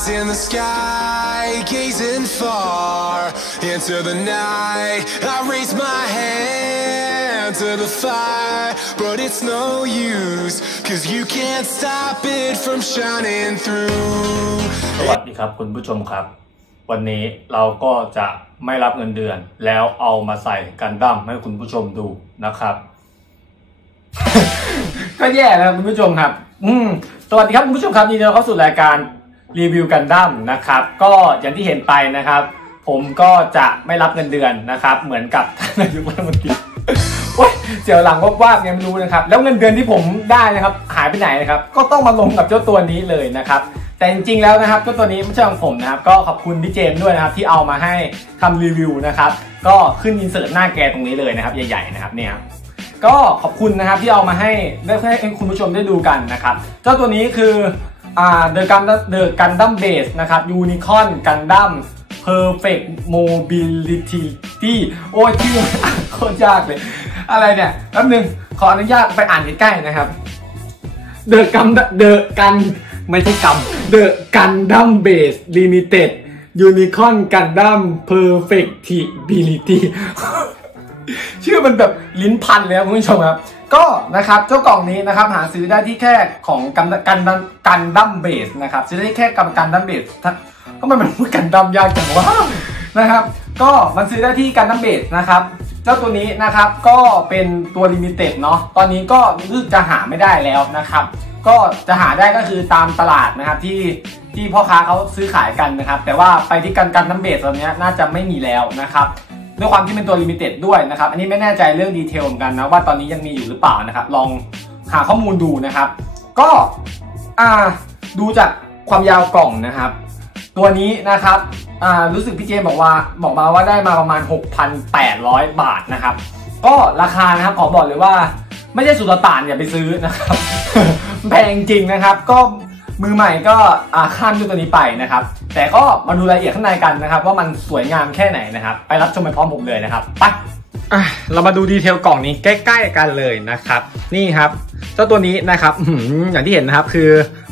eyes in the sky, gazing far into the night. I raise my hand to the fire, but it's no use, cause you can't stop it from shining through. สวัสดีครับคุณผู้ชมครับ วันนี้เราก็จะไม่รับเงินเดือน แล้วเอามาใส่กันดั้มให้คุณผู้ชมดูนะครับ ก็แย่แล้วคุณผู้ชมครับ อืมสวัสดีครับคุณผู้ชมครับยินดีต้อนรับเข้าสู่รายการ รีวิวกันดั้มนะครับก็อย่างที่เห็นไปนะครับ ผมก็จะไม่รับเงินเดือนนะครับ เหมือนกับท่านนายกรัฐมนตรีโอ๊ยเสียวหลังว่าบๆยังไม่รู้นะครับ แล้วเงินเดือนที่ผมได้นะครับหายไปไหนนะครับ ก็ต้องมาลงกับเจ้าตัวนี้เลยนะครับแต่จริงๆแล้วนะครับเจ้าตัวนี้ไม่ใช่ของผมนะครับ ก็ขอบคุณพี่เจมส์ด้วยนะครับที่เอามาให้ทำรีวิวนะครับ ก็ขึ้นอินเสิร์ตหน้าแกตรงนี้เลยนะครับ ใหญ่ๆนะครับเนี่ยก็ขอบคุณนะครับที่เอามาให้ได้ให้คุณผู้ชมได้ดูกันนะครับ เจ้าตัวนี้คือ อ่า The Gundam The Gundam Base นะครับ Unicorn Gundam Perfect Mobility โอ้ยชื่อโคตรยากเลย อะไรเนี่ยแป๊บนึง ขออนุญาตไปอ่านใกล้ๆนะครับ เดอะกัมเดอะกันไม่ใช่กัมเดอะกันดัมเบสลิมิเต็ดยูนิคอนกันดัมเพอร์เฟกติบิลิตี้ชื่อมันแบบลิ้นพันเลยครับคุณผู้ชมครับ ก็นะครับเจ้ากล่องนี้นะครับหาซื้อได้ที่แค่ของกันกัน กันดัมเบสนะครับซื้อได้แค่กับกันดัมเบสทำไมมันพูดกันดัมยากจังวะนะครับ ก็มันซื้อได้ที่กันดัมเบสนะครับเจ้าตัวนี้นะครับก็เป็นตัวลิมิเต็ดเนาะตอนนี้ก็รู้สึกจะหาไม่ได้แล้วนะครับ ก็จะหาได้ก็คือตามตลาดนะครับที่ที่พ่อค้าเขาซื้อขายกันนะครับ แต่ว่าไปที่กันกันน้ำเบสตอนนี้น่าจะไม่มีแล้วนะครับด้วยความที่เป็นตัวลิมิเต็ดด้วยนะครับ อันนี้ไม่แน่ใจเรื่องดีเทลเหมือนกันนะว่าตอนนี้ยังมีอยู่หรือเปล่านะครับ ลองหาข้อมูลดูนะครับ ก็ อ่า ดูจากความยาวกล่องนะครับ ตัวนี้นะครับ อ่า รู้สึกพี่เจบอกว่า บอกมาว่าได้มาประมาณ 6,800 บาทนะครับ ก็ราคานะครับ ขอบอกเลยว่า ไม่ใช่สุลต่านอย่าไปซื้อนะครับ แพงจริงนะครับ ก็มือใหม่ก็อ่าข้ามด้วยตัวนี้ไปนะครับ แต่ก็มาดูรายละเอียดข้างในกันนะครับ ว่ามันสวยงามแค่ไหนนะครับ ไปรับชมไปพร้อมผมเลยนะครับ ไป อะเรามาดูดีเทลกล่องนี้ใกล้ ๆ กันเลยนะครับ นี่ครับเจ้าตัวนี้นะครับอย่างที่เห็นนะครับคือ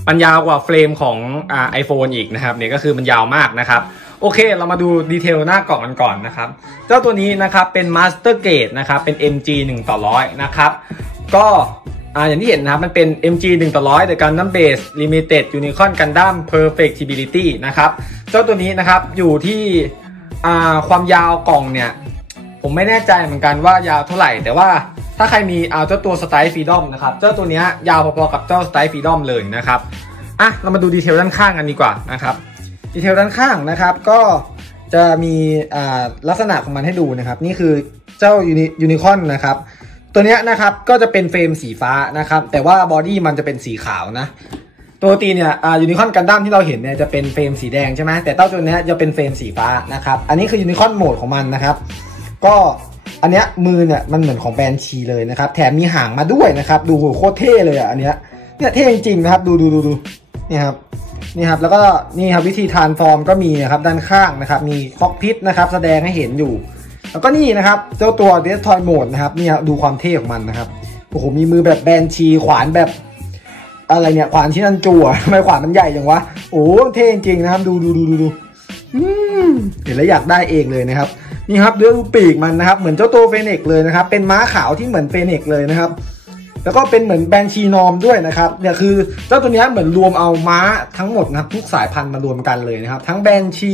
มันยาวกว่าเฟรมของอ่าไอโฟนอีกนะครับเนี่ยก็คือมันยาวมากนะครับโอเค เรามาดูดีเทลหน้ากล่องกันก่อนนะครับ เจ้าตัวนี้นะครับเป็น Master Gate นะครับเป็น MG 1 ต่อ100นะครับก็อย่างที่เห็นนะครับ มันเป็น MG 1ต่อ100 The Gundam Base Limited Unicorn Gundam Perfectibility นะครับ เจ้าตัวนี้นะครับอยู่ที่ความยาวกล่องเนี่ย ผมไม่แน่ใจเหมือนกันว่ายาวเท่าไหร่ แต่ว่าถ้าใครมีเอาเจ้าตัว Style Freedom นะครับ เจ้าตัวเนี้ยยาวพอๆกับเจ้า Style Freedom เลยนะครับอะเรามาดูดีเทลด้านข้างกันดีกว่านะครับดีเทลด้านข้างนะครับ ก็จะมีลักษณะของมันให้ดูนะครับ นี่คือเจ้ายูนิคอนนะครับ ตัวเนี้ยนะครับก็จะเป็นเฟรมสีฟ้านะครับ แต่ว่าบอดี้มันจะเป็นสีขาวนะตัวตีเนี่ยอ่ายูนิคอนกันดั้มที่เราเห็นเนี่ยจะเป็นเฟรมสีแดงใช่ไหมแต่เต้าตัวเนี้ยจะเป็นเฟรมสีฟ้านะครับ อันนี้คือยูนิคอนโหมดของมันนะครับ ก็อันเนี้ยมือเนี่ยมันเหมือนของแบรนด์ชีเลยนะครับ แถมมีหางมาด้วยนะครับ ดูโคตรเท่เลยอะอันเนี้ยเนี่ยเท่จริงๆนะครับ ดูดูดูดูนี่ครับนี่ครับแล้วก็นี่ครับวิธีทานฟอร์มก็มีนะครับด้านข้างนะครับ มีคอกพิทนะครับ แสดงให้เห็นอยู่ แล้วก็นี่นะครับ เจ้าตัวเดสทอยโหมดนะครับนี่ครับดูความเท่ของมันนะครับโอ้โหมีมือแบบแบนชีขวานแบบ อะไรเนี่ยขวานชิ้นอันจั่วทำไมขวานมันใหญ่จังวะโอ้เท่จริงนะครับ ดูดูดูดูดูอืมเห็นแล้วอยากได้เองเลยนะครับ นี่ครับเรื่องปีกมันนะครับ เหมือนเจ้าตัวเฟเนกเลยนะครับ เป็นม้าขาวที่เหมือนเฟเนกเลยนะครับ แล้วก็เป็นเหมือนแบนชีนอมด้วยนะครับเนี่ยคือเจ้าตัวเนี้ยเหมือนรวมเอาม้าทั้งหมดนะครับทุกสายพันธุ์มารวมกันเลยนะครับ ทั้งแบนชี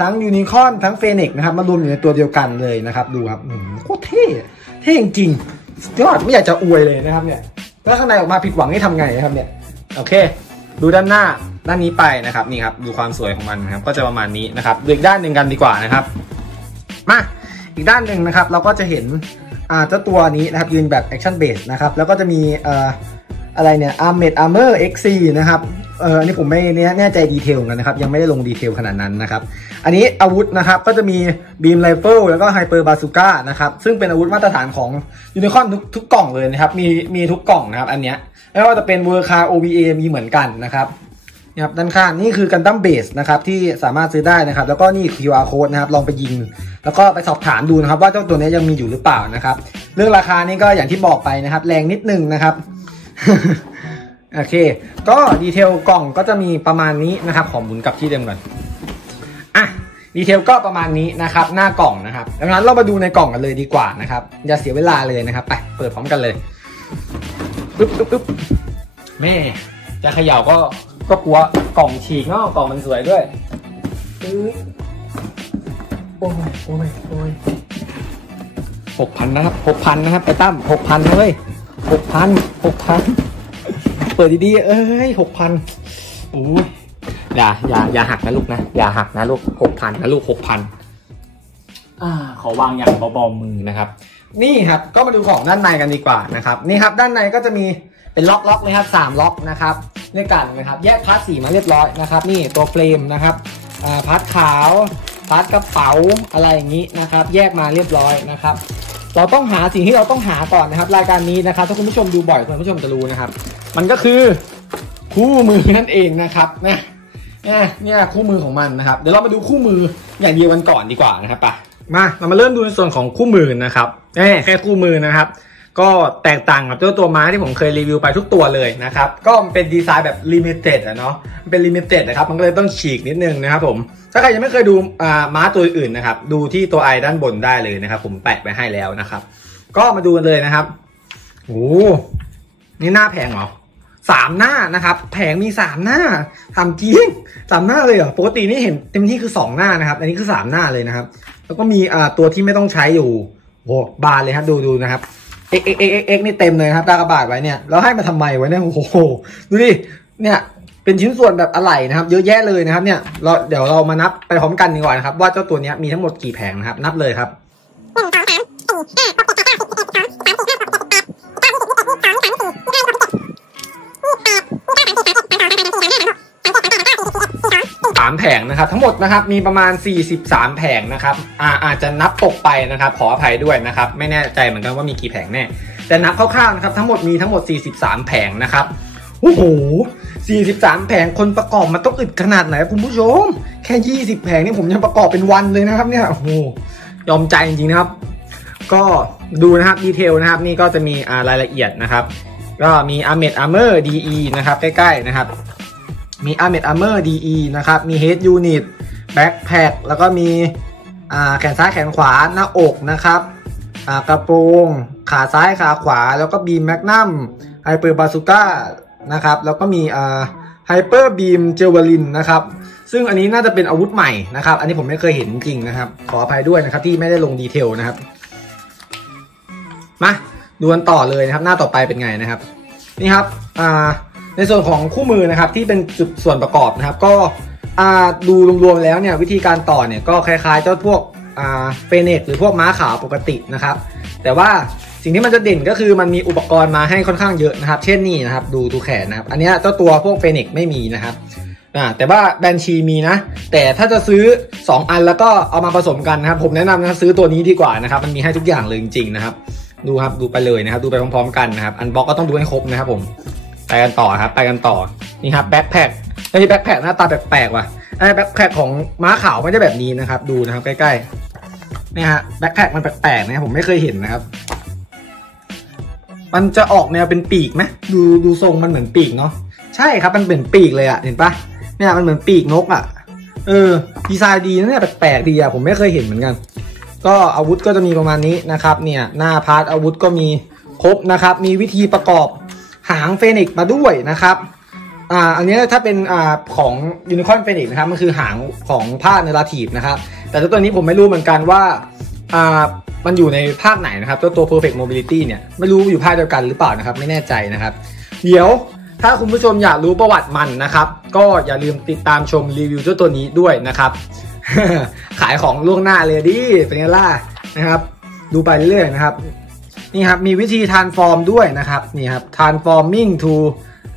ทั้งยูนิคอนทั้งเฟเนกนะครับมารวมอยู่ในตัวเดียวกันเลยนะครับดูครับอืมโคตรเท่เท่จริงยอดไม่อยากจะอวยเลยนะครับเนี่ยแล้วข้างในออกมาผิดหวังให้ทำไงนะครับเนี่ยโอเค ดูด้านหน้าด้านนี้ไปนะครับนี่ครับดูความสวยของมันนะครับก็จะประมาณนี้นะครับดูอีกด้านหนึ่งกันดีกว่านะครับ มาอีกด้านหนึ่งนะครับเราก็จะเห็นเจ้าตัวนี้นะครับยืนแบบ action base นะครับแล้วก็จะมีเอ่อะไรเนี่ย armored armor XC นะครับเอออันนี้ผมไม่แน่ใจดีเทลกันนะครับ ยังไม่ได้ลงดีเทลขนาดนั้นนะครับ อันนี้อาวุธนะครับก็จะมี beam rifle แล้วก็ hyper bazooka นะครับ ซึ่งเป็นอาวุธมาตรฐานของ unicorn ทุกทุกกล่องเลยนะครับ มีมีทุกกล่องนะครับ อันเนี้ยไม่ว่าจะเป็น w o r k a OVA มีเหมือนกันนะครับ นี่ครับด้านข้างนี่คือกันดั้มเบสนะครับที่สามารถซื้อได้นะครับ แล้วก็นี่ QR code นะครับลองไปยิง แล้วก็ไปสอบถามดูนะครับ ว่าเจ้าตัวนี้ยังมีอยู่หรือเปล่านะครับ เรื่องราคานี่ก็อย่างที่บอกไปนะครับ แรงนิดนึงนะครับโอเค ก็ดีเทลกล่องก็จะมีประมาณนี้นะครับขอหมุนกลับที่เดิมก่อนอะดีเทลก็ประมาณนี้นะครับ หน้ากล่องนะครับดังนั้นเรามาดูในกล่องกันเลยดีกว่านะครับอย่าเสียเวลาเลยนะครับไปเปิดพร้อมกันเลยปึ๊บปึ๊บปึ๊บแม่จะเขย่าก็ ก็กลัวกล่องฉีกเนาะกล่องมันสวยด้วยปึ๊บโอ้ยโอ้ยโอ้ยหกพันนะครับหกพันนะครับไอ้ตั้มหกพันเลยหกพันหกพันเปิดดีๆเอ้ยหกพันโอ้ยอย่าอย่าอย่าหักนะลูกนะ อย่าหักนะลูกหกพันนะลูกหกพันอ่าขอวางอย่างเบาๆมือนะครับ นี่ครับก็มาดูของด้านในกันดีกว่านะครับ นี่ครับด้านในก็จะมี เป็นล็อกล็อกนะครับสามล็อกนะครับด้วยกันนะครับแยกพาร์ทสีมาเรียบร้อยนะครับ นี่ตัวเฟรมนะครับพาร์ทขาวพาร์ทกระเป๋าอะไรอย่างนี้นะครับ แยกมาเรียบร้อยนะครับ เราต้องหาสิ่งที่เราต้องหาก่อนนะครับ รายการนี้นะครับถ้าคุณผู้ชมดูบ่อยคุณผู้ชมจะรู้นะครับ มันก็คือคู่มือนั่นเองนะครับนะเนี่ยเนี่ยคู่มือของมันนะครับ เดี๋ยวเรามาดูคู่มืออย่างเดียวกันก่อนดีกว่านะครับไปมาเรามาเริ่มดูในส่วนของคู่มือนะครับแค่คู่มือนะครับ ก็แตกต่างกับเจ้าตัวม้าที่ผมเคยรีวิวไปทุกตัวเลยนะครับ ก็มันเป็นดีไซน์แบบลิมิเต็ดอะเนาะมันเป็นลิมิเต็ดนะครับ มันก็เลยต้องฉีกนิดนึงนะครับผม ถ้าใครยังไม่เคยดูม้าตัวอื่นนะครับ ดูที่ตัวไอด้านบนได้เลยนะครับ ผมแปะไปให้แล้วนะครับ ก็มาดูกันเลยนะครับโอ้นี่หน้าแผงเหรอสามหน้านะครับ แผงมีสามหน้าทำจริงสามหน้าเลยเหรอปกตินี่เห็นเต็มที่คือสองหน้านะครับ อันนี้คือสามหน้าเลยนะครับ แล้วก็มีอ่าตัวที่ไม่ต้องใช้อยู่โอ้บานเลยครับดูดูนะครับ เอ็กเอ็กเอ็กเอ็กนี่เต็มเลยครับตากระบาดไว้เนี่ยแล้วให้มาทำไมไว้เนี่ยโอ้โหดูดิเนี่ยเป็นชิ้นส่วนแบบอะไหล่นะครับ เยอะแยะเลยนะครับ เนี่ยเราเดี๋ยวเรามานับไปพร้อมกันดีกว่านะครับ ว่าเจ้าตัวนี้มีทั้งหมดกี่แผงนะครับ นับเลยครับสาม แผงนะครับทั้งหมดนะครับมีประมาณ 43 แผงนะครับอาอาจจะนับตกไปนะครับขออภัยด้วยนะครับไม่แน่ใจเหมือนกันว่ามีกี่แผงแน่แต่นับคร่าวๆนะครับทั้งหมดมีทั้งหมด 43 แผงนะครับโอ้โห43 แผงคนประกอบมันต้องอึดขนาดไหนคุณผู้ชม แค่ 20 แผงนี่ผมยังประกอบเป็นวันเลยนะครับเนี่ยโอ้โหยอมใจจริงๆนะครับ ก็ดูนะครับดีเทลนะครับ นี่ก็จะมีรายละเอียดนะครับ ก็มี Armed Armor DE นะครับใกล้ๆนะครับ มี Armed Armor DE นะครับ มี Head Unit Backpack แล้วก็มีแขนซ้ายแขนขวาหน้าอกนะครับกระโปรงขาซ้ายขาขวา แล้วก็บีมแมกนัมไฮเปอร์บาซูก้านะครับ แล้วก็มีไฮเปอร์บีมเจวลินนะครับ ซึ่งอันนี้น่าจะเป็นอาวุธใหม่นะครับ อันนี้ผมไม่เคยเห็นจริงนะครับ ขออภัยด้วยนะครับที่ไม่ได้ลงดีเทลนะครับ มาดูกันต่อเลยนะครับ หน้าต่อไปเป็นไงนะครับ นี่ครับอ่า ในส่วนของคู่มือนะครับที่เป็นจุดส่วนประกอบนะครับ ก็ดูรวมๆแล้วเนี่ยวิธีการต่อเนี่ยก็คล้ายๆเจ้าพวกเฟเนกหรือพวกม้าขาวปกตินะครับ แต่ว่าสิ่งที่มันจะเด่นก็คือมันมีอุปกรณ์มาให้ค่อนข้างเยอะนะครับ เช่นนี่นะครับ ดูดูแขนนะครับ อันนี้เจ้าตัวพวกเฟเนกไม่มีนะครับแต่ว่าแบนชีมีนะ แต่ถ้าจะซื้อ 2 อันแล้วก็เอามาผสมกันนะครับ ผมแนะนำนะครับซื้อตัวนี้ดีกว่านะครับ มันมีให้ทุกอย่างเลยจริงๆนะครับ ดูครับดูไปเลยนะครับ ดูไปพร้อมๆกันนะครับ อันบ็อกก็ต้องดูให้ครบนะครับผม ไปกันต่อครับไปกันต่อนี่ครับแบ็คแพคไอ้แบ็คแพคหน้าตาแปลกๆว่ะไอ้แบ็คแพคของม้าขาวไม่ได้แบบนี้นะครับ ดูนะครับใกล้ๆนี่ฮะแบ็คแพคมันแปลกๆนะผมไม่เคยเห็นนะครับ มันจะออกแนวเป็นปีกไหมดูดูทรงมันเหมือนปีกเนาะใช่ครับมันเป็นปีกเลยอะเห็นปะเนี่ยมันเหมือนปีกนกอะเออดีไซน์ดีนะเนี่ยแปลกๆดีอะผมไม่เคยเห็นเหมือนกัน ก็อาวุธก็จะมีประมาณนี้นะครับ เนี่ย หน้าพาร์ทอาวุธก็มีครบนะครับ มีวิธีประกอบ หางเฟนิกมาด้วยนะครับอ่าอันนี้ถ้าเป็นอ่าของยูนิคอร์นเฟนิกนะครับมันคือหางของภาคเนราทีฟนะครับแต่ตัวนี้ผมไม่รู้เหมือนกันว่าอ่ามันอยู่ในภาคไหนนะครับตัวตัว perfect mobility เนี่ยไม่รู้อยู่ภาคเดียวกันหรือเปล่านะครับไม่แน่ใจนะครับ เดี๋ยวถ้าคุณผู้ชมอยากรู้ประวัติมันนะครับ ก็อย่าลืมติดตามชมรีวิวเจ้าตัวนี้ด้วยนะครับ ขายของล่วงหน้าเลยดิเป็นไงล่ะนะครับ ดูไปเรื่อยๆนะครับ นี่ครับมีวิธี transform ด้วยนะครับนี่ครับ transforming to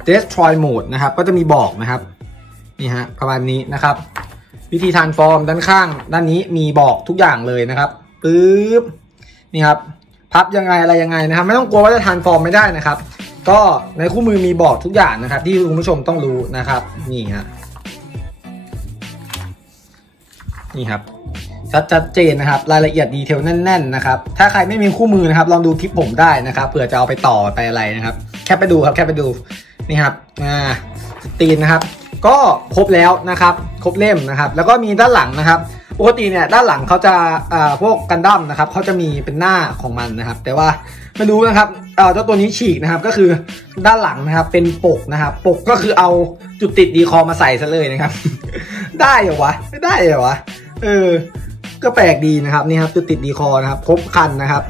destroy mode นะครับก็จะมีบอกนะครับนี่ฮะประมาณนี้นะครับ วิธี transform ด้านข้าง ด้านนี้มีบอกทุกอย่างเลยนะครับปึ๊บนี่ครับพับยังไงอะไรยังไงนะครับ ไม่ต้องกลัวว่าจะ transform ไม่ได้นะครับ ก็ในคู่มือมีบอกทุกอย่างนะครับ ที่คุณผู้ชมต้องรู้นะครับนี่ฮะนี่ครับ ชัดชัดเจนนะครับ รายละเอียดดีเทลแน่นๆนะครับ ถ้าใครไม่มีคู่มือนะครับ ลองดูคลิปผมได้นะครับ เผื่อจะเอาไปต่อไปอะไรนะครับ แค่ไปดูครับ แค่ไปดู นี่ครับ อ่า สตีนนะครับ ก็ครบแล้วนะครับ ครบเล่มนะครับ แล้วก็มีด้านหลังนะครับ ปกติเนี่ยด้านหลังเขาจะอ่าพวกกันดั้มนะครับเขาจะมีเป็นหน้าของมันนะครับ แต่ว่าไม่รู้นะครับเอ่อเจ้าตัวนี้ฉีกนะครับ ก็คือด้านหลังนะครับ เป็นปกนะครับ ปกก็คือเอาจุดติดดีคอมาใส่ซะเลยนะครับ ได้เหรอวะ ไม่ได้เหรอวะ เออ ก็แปลกดีนะครับนี่ครับจุดติดดีคอนะครับครบคันนะครับ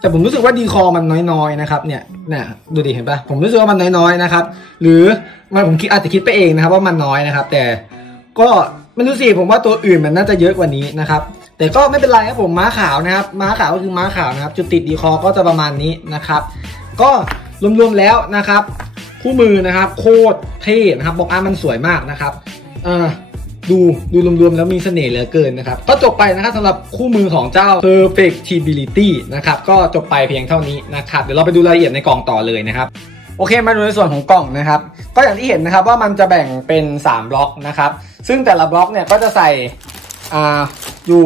แต่ผมรู้สึกว่าดีคอมันน้อยๆนะครับ เนี่ยเนี่ยดูดิเห็นปะผมรู้สึกว่ามันน้อยๆนะครับ หรือมันผมคิดอาจจะคิดไปเองนะครับ ว่ามันน้อยนะครับ แต่ก็ไม่รู้สิผมว่าตัวอื่นมันน่าจะเยอะกว่านี้นะครับ แต่ก็ไม่เป็นไรครับผมม้าขาวนะครับ ม้าขาวก็คือม้าขาวนะครับ จุดติดดีคอก็จะประมาณนี้นะครับ ก็รวมๆแล้วนะครับ คู่มือนะครับ โคตรเท่นะครับบอกอามันสวยมากนะครับเออ ดูดูรวมๆแล้วมีเสน่ห์เหลือเกินนะครับ ก็จบไปนะครับสำหรับคู่มือของเจ้า perfectibility นะครับ ก็จบไปเพียงเท่านี้นะครับ เดี๋ยวเราไปดูรายละเอียดในกล่องต่อเลยนะครับโอเคมาดูในส่วนของกล่องนะครับ ก็อย่างที่เห็นนะครับว่ามันจะแบ่งเป็น 3 บล็อกนะครับ ซึ่งแต่ละบล็อกเนี่ยก็จะใส่อ่าอยู่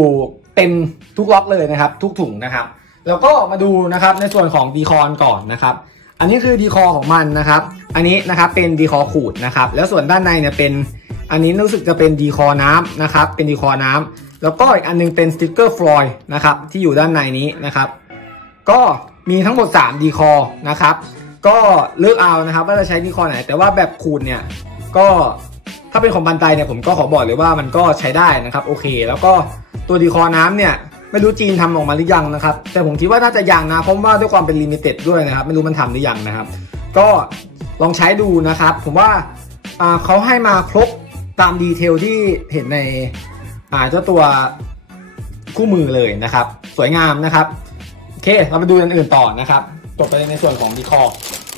เต็มทุกล็อกเลยนะครับ ทุกถุงนะครับ แล้วก็มาดูนะครับในส่วนของดีคอนก่อนนะครับ อันนี้คือดีคอของมันนะครับ อันนี้นะครับเป็นดีคอขูดนะครับ แล้วส่วนด้านในเนี่ยเป็น อันนี้รู้สึกจะเป็นดีคอน้ำนะครับ เป็นดีคอน้ำแล้วก็อีกอันหนึงเป็นสติกเกอร์ฟลอยด์นะครับที่อยู่ด้านในนี้นะครับ ก็มีทั้งหมด3ดีคอนะครับ ก็เลือกเอานะครับ ว่าจะใช้ดีคอไหน แต่ว่าแบบขูดเนี่ยก็ถ้าเป็นของบันไดเนี่ยผมก็ขอบอกเลยว่ามันก็ใช้ได้นะครับโอเค แล้วก็ตัวดีคอน้ำเนี่ยไม่รู้จีนทำออกมาหรือยังนะครับ แต่ผมคิดว่าน่าจะยังนะเพราะว่าด้วยความเป็นลิมิเต็ดด้วยนะครับ ไม่รู้มันทำหรือยังนะครับ ก็ลองใช้ดูนะครับ ผมว่าเขาให้มาครบ ตามดีเทลที่เห็นในอ่าเจ้าตัวคู่มือเลยนะครับ สวยงามนะครับโอเคเรามาดูอันอื่นต่อนะครับจบไปในส่วนของดีคอ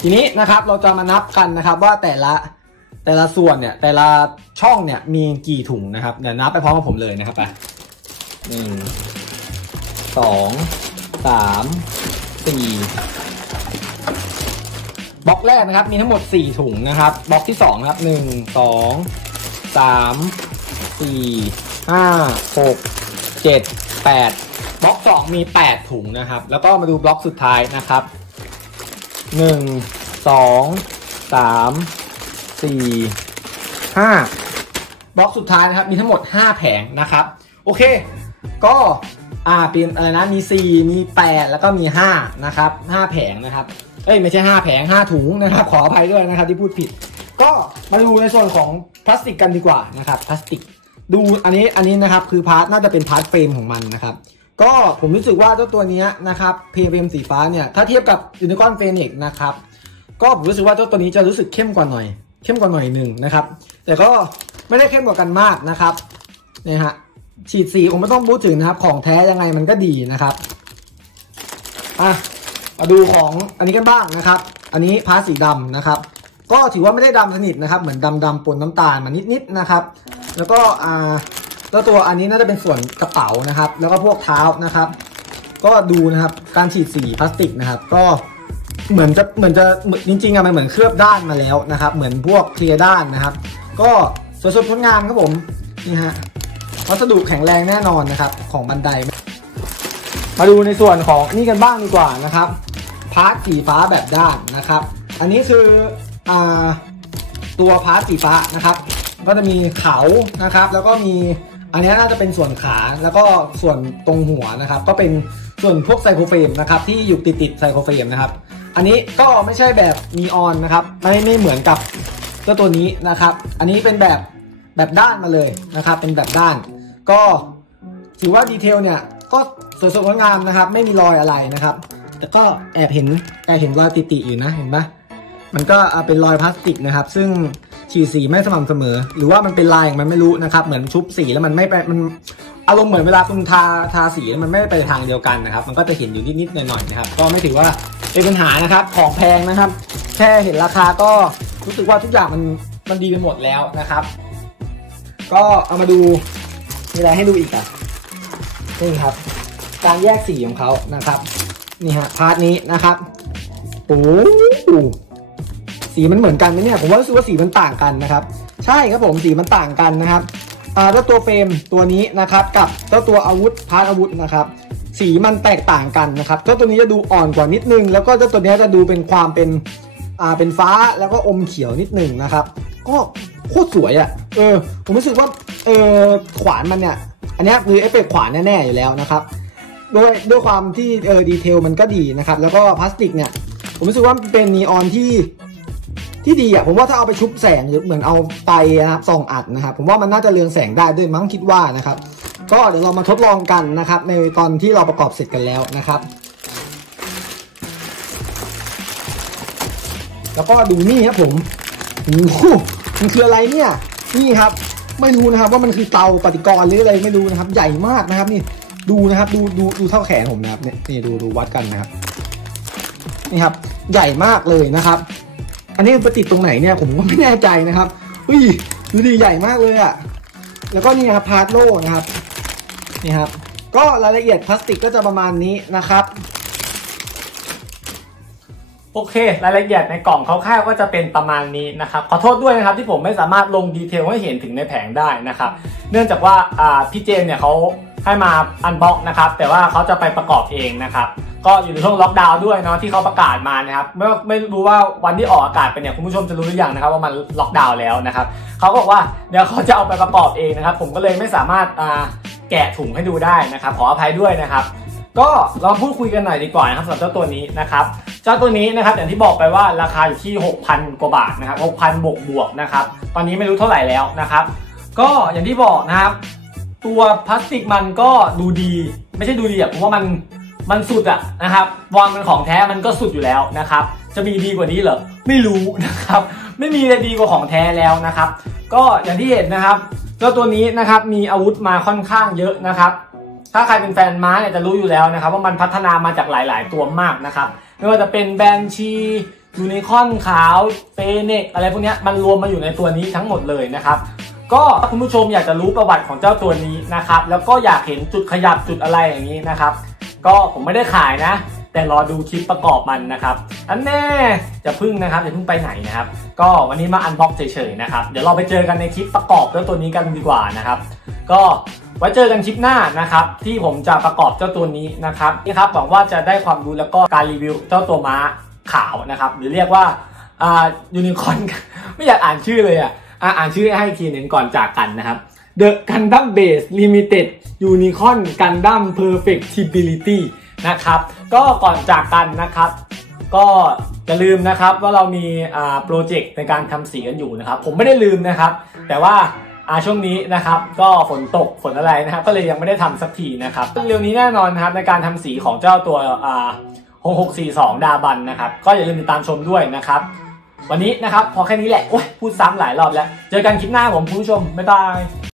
ทีนี้นะครับเราจะมานับกันนะครับว่าแต่ละแต่ละส่วนเนี่ยแต่ละช่องเนี่ยมีกี่ถุงนะครับเดี๋ยวนับไปพร้อมกับผมเลยนะครับไปหนึ่งสองสามสี่บล็อกแรกนะครับมีทั้งหมด 4 ถุงนะครับบล็อกที่2ครับหนึ่ง สามสี่ห้าหกเจ็ดแปดบล็อกสองมี8ถุงนะครับ แล้วก็มาดูบล็อกสุดท้ายนะครับหนึ่งสองสามสี่ห้าบล็อกสุดท้ายนะครับ มีทั้งหมด5แผงนะครับ โอเค ก็อ่าเป็นอะไรนะมี4มี8แล้วก็มี5นะครับ5แผงนะครับเอ้ยไม่ใช่5แผง5ถุงนะครับ ขออภัยด้วยนะครับที่พูดผิด ก็มาดูในส่วนของพลาสติกกันดีกว่านะครับพลาสติก ดูอันนี้อันนี้นะครับคือพาร์ทน่าจะเป็นพาร์ทเฟรมของมันนะครับก็ผมรู้สึกว่าเจ้าตัวนี้นะครับเพย์เฟรมสีฟ้าเนี่ยถ้าเทียบกับยูนิคอนเฟนิกนะครับก็ผมรู้สึกว่าเจ้าตัวนี้จะรู้สึกเข้มกว่าหน่อย เข้มกว่าหน่อยหนึ่งนะครับ แต่ก็ไม่ได้เข้มกว่ากันมากนะครับนี่ฮะฉีดสีผมไม่ต้องพูดถึงนะครับ ของแท้ยังไงมันก็ดีนะครับอะมาดูของอันนี้กันบ้างนะครับ อันนี้พาร์ทสีดำนะครับ ก็ถือว่าไม่ได้ดำสนิทนะครับ เหมือนดำดำๆปนน้ำตาลมานิดๆนะครับ แล้วก็อ่าแล้วตัวอันนี้น่าจะเป็นส่วนกระเป๋านะครับ แล้วก็พวกเท้านะครับ ก็ดูนะครับการฉีดสีพลาสติกนะครับ ก็เหมือนจะเหมือนจะจริงๆอะมันเหมือนเคลือบด้านมาแล้วนะครับ เหมือนพวกเคลียร์ด้านนะครับ ก็สวยสดงดงามครับผมนี่ฮะวัสดุแข็งแรงแน่นอนนะครับ ของบันได มาดูในส่วนของนี่กันบ้างดีกว่านะครับพาร์ทสีฟ้าแบบด้านนะครับ อันนี้คือ ตัวพาร์ทสีฟ้านะครับ ก็จะมีเขานะครับ แล้วก็มีอันนี้น่าจะเป็นส่วนขาแล้วก็ส่วนตรงหัวนะครับ ก็เป็นส่วนพวกไซโครเฟรมนะครับที่อยู่ติดติดๆไซโครเฟรมนะครับ อันนี้ก็ไม่ใช่แบบมีออนนะครับ ไม่ไม่เหมือนกับเจ้าตัวนี้นะครับ อันนี้เป็นแบบแบบด้านมาเลยนะครับ เป็นแบบด้าน ก็ถือว่าดีเทลเนี่ยก็สวยสดงดงามนะครับ ไม่มีรอยอะไรนะครับ แต่ก็แอบเห็นแอบเห็นรอยติดๆอยู่นะเห็นปะ มันก็เป็นรอยพลาสติกนะครับ ซึ่งฉีดสีไม่สม่ำเสมอ หรือว่ามันเป็นลายของมันไม่รู้นะครับ เหมือนชุบสีแล้วมันไม่ไปมันอารมณ์เหมือนเวลาคุณทาทาสีมันไม่ไปทางเดียวกันนะครับ มันก็จะเห็นอยู่นิดๆหน่อยๆนะครับ ก็ไม่ถือว่าเป็นปัญหานะครับ ของแพงนะครับ แค่เห็นราคาก็รู้สึกว่าทุกอย่างมันมันดีไปหมดแล้วนะครับ ก็เอามาดูมีอะไรให้ดูอีกอะนี่ครับ การแยกสีของเขานะครับ นี่ฮะพาร์ทนี้นะครับโอ้ สีมันเหมือนกันไหมเนี่ยผมว่ารู้สึกว่าสีมันต่างกันนะครับ ใช่ครับผมสีมันต่างกันนะครับอ่าเจ้าตัวเฟรมตัวนี้นะครับกับเจ้าตัวอาวุธพาร์ทอาวุธนะครับสีมันแตกต่างกันนะครับเจ้าตัวนี้จะดูอ่อนกว่านิดนึง แล้วก็เจ้าตัวนี้จะดูเป็นความเป็นอ่าเป็นฟ้าแล้วก็อมเขียวนิดหนึ่งนะครับ ก็โคตรสวยอะ่ะเออผมรู้สึกว่าเออขวานมันเนี่ยอันนี้คือเอฟเฟกขวานแน่ๆอยู่แล้วนะครับด้วยด้วยความที่เออดีเทลมันก็ดีนะครับ แล้วก็พลาสติกเนี่ยผมรู้สึกว่าเป็นนีออนที่ ที่ดีอะผมว่าถ้าเอาไปชุบแสงหรือเหมือนเอาไฟนะครับส่องอัดนะครับผมว่ามันน่าจะเรืองแสงได้ด้วยมั้งคิดว่านะครับ ก็เดี๋ยวเรามาทดลองกันนะครับ ในตอนที่เราประกอบเสร็จกันแล้วนะครับ แล้วก็ดูนี่ครับผมโอ้โหมันคืออะไรเนี่ยนี่ครับ ไม่รู้นะครับว่ามันคือเตาปฏิกรณ์หรืออะไรไม่รู้นะครับ ใหญ่มากนะครับนี่ดูนะครับดูดูดูเท่าแขนผมนะครับเนี่ยนี่ดูดูวัดกันนะครับนี่ครับ ใหญ่มากเลยนะครับ อันนี้ไปติดตรงไหนเนี่ยผมก็ไม่แน่ใจนะครับอุ้ยดูดีใหญ่มากเลยอะแล้วก็นี่ครับพาร์ทโลนะครับนี่ครับ ก็รายละเอียดพลาสติกก็จะประมาณนี้นะครับโอเค รายละเอียดในกล่องคร่าวๆก็จะเป็นประมาณนี้นะครับ ขอโทษด้วยนะครับที่ผมไม่สามารถลงดีเทลให้เห็นถึงในแผงได้นะครับ เนื่องจากว่าพี่เจมเนี่ยเขา ให้มาอันบ็อกนะครับ แต่ว่าเขาจะไปประกอบเองนะครับ ก็อยู่ในช่วงล็อกดาวน์ด้วยเนาะที่เขาประกาศมานะครับไม่ไม่รู้ว่าวันที่ออกอากาศเป็นเนี่ยคุณผู้ชมจะรู้หรือยังนะครับว่ามันล็อกดาวน์แล้วนะครับเขาก็บอกว่าเดี๋ยวเขาจะเอาไปประกอบเองนะครับ ผมก็เลยไม่สามารถอ่าแกะถุงให้ดูได้นะครับ ขออภัยด้วยนะครับ ก็เราพูดคุยกันหน่อยดีกว่านะครับสำหรับเจ้าตัวนี้นะครับเจ้าตัวนี้นะครับอย่างที่บอกไปว่าราคาอยู่ที่ 6,000 กว่าบาทนะครับ6,000บวกบวกนะครับตอนนี้ไม่รู้เท่าไหร่แล้วนะครับ ก็อย่างที่บอกนะครับ ตัวพลาสติกมันก็ดูดี ไม่ใช่ดูดีอะผมว่ามันมันสุดอะนะครับวางเป็นของแท้มันก็สุดอยู่แล้วนะครับ จะมีดีกว่านี้เหรอไม่รู้นะครับ ไม่มีอะไรดีกว่าของแท้แล้วนะครับ ก็อย่างที่เห็นนะครับเจ้าตัวนี้นะครับมีอาวุธมาค่อนข้างเยอะนะครับ ถ้าใครเป็นแฟนม้าเนี่ยจะรู้อยู่แล้วนะครับ ว่ามันพัฒนามาจากหลาย ๆ ตัวมากนะครับไม่ว่าจะเป็นแบนชียูนิคอนขาวเฟเนกอะไรพวกนี้มันรวมมาอยู่ในตัวนี้ทั้งหมดเลยนะครับ ก็ถ้าคุณผู้ชมอยากจะรู้ประวัติของเจ้าตัวนี้นะครับ แล้วก็อยากเห็นจุดขยับจุดอะไรอย่างนี้นะครับ ก็ผมไม่ได้ขายนะ แต่รอดูคลิปประกอบมันนะครับ อันแน่จะพึ่งนะครับอย่าเพิ่งไปไหนนะครับ ก็วันนี้มาอันบ็อกเฉยๆนะครับ เดี๋ยวเราไปเจอกันในคลิปประกอบเจ้าตัวนี้กันดีกว่านะครับ ก็ไว้เจอกันคลิปหน้านะครับ ที่ผมจะประกอบเจ้าตัวนี้นะครับนี่ครับหวังว่าจะได้ความรู้แล้วก็การรีวิวเจ้าตัวม้าขาวนะครับ หรือเรียกว่าอ่ายูนิคอนไม่อยากอ่านชื่อเลยอะ อ่านชื่อให้อีกทีหนึ่งก่อนจากกันนะครับ The Gundam Base Limited Unicorn Gundam Perfectibility นะครับ ก็ก่อนจากกันนะครับ ก็อย่าลืมนะครับว่าเรามีอ่าโปรเจกต์ในการทำสีกันอยู่นะครับ ผมไม่ได้ลืมนะครับ แต่ว่าอ่าช่วงนี้นะครับก็ฝนตกฝนอะไรนะครับ ก็เลยยังไม่ได้ทำสักทีนะครับเร็วนี้แน่นอนนะครับในการทำสีของเจ้าตัวอ่า6642ดาบันนะครับ ก็อย่าลืมติดตามชมด้วยนะครับ วันนี้นะครับพอแค่นี้แหละโอ้ยพูดซ้ำหลายรอบแล้ว เจอกันคลิปหน้าผมคุณผู้ชมบ๊ายบาย